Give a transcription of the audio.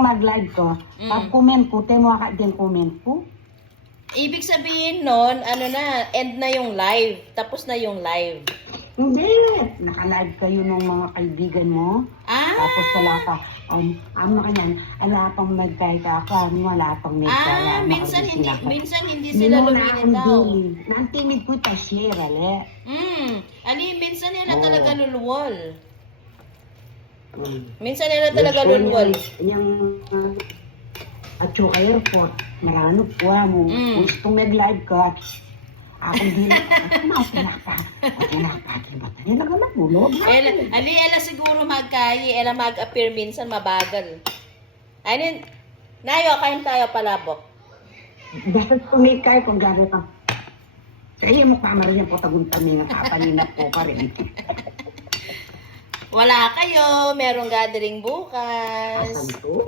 mag-live ko. Pag comment ko, tayo mo ka din comment ko. Ibig sabihin nun, ano na, end na yung live. Tapos na yung live. Hindi. Naka-live kayo ng mga kaibigan mo. Tapos wala pa. Ano ka yan? Wala pang nag-try ka ako. Wala pang nag-try. Minsan hindi sila lumilin daw. Nantimid ko ta share, ale. Minsan nila talaga lulwol. Minsan nila talaga lulwol. Yung at yung airport, nalanop ko mo. Gusto mag-live ka. Ako din. Ako pinapa. Nila ka matulog. Ela siguro magkayi. Ela mag-appear minsan mabagal. Nayo, kain tayo palabok. Basta kumikay kung gano'n ka. Sa iyo mo kamar niya po taguntami ng kapaninap po pa rin. Wala kayo. Merong gathering bukas. Asan to?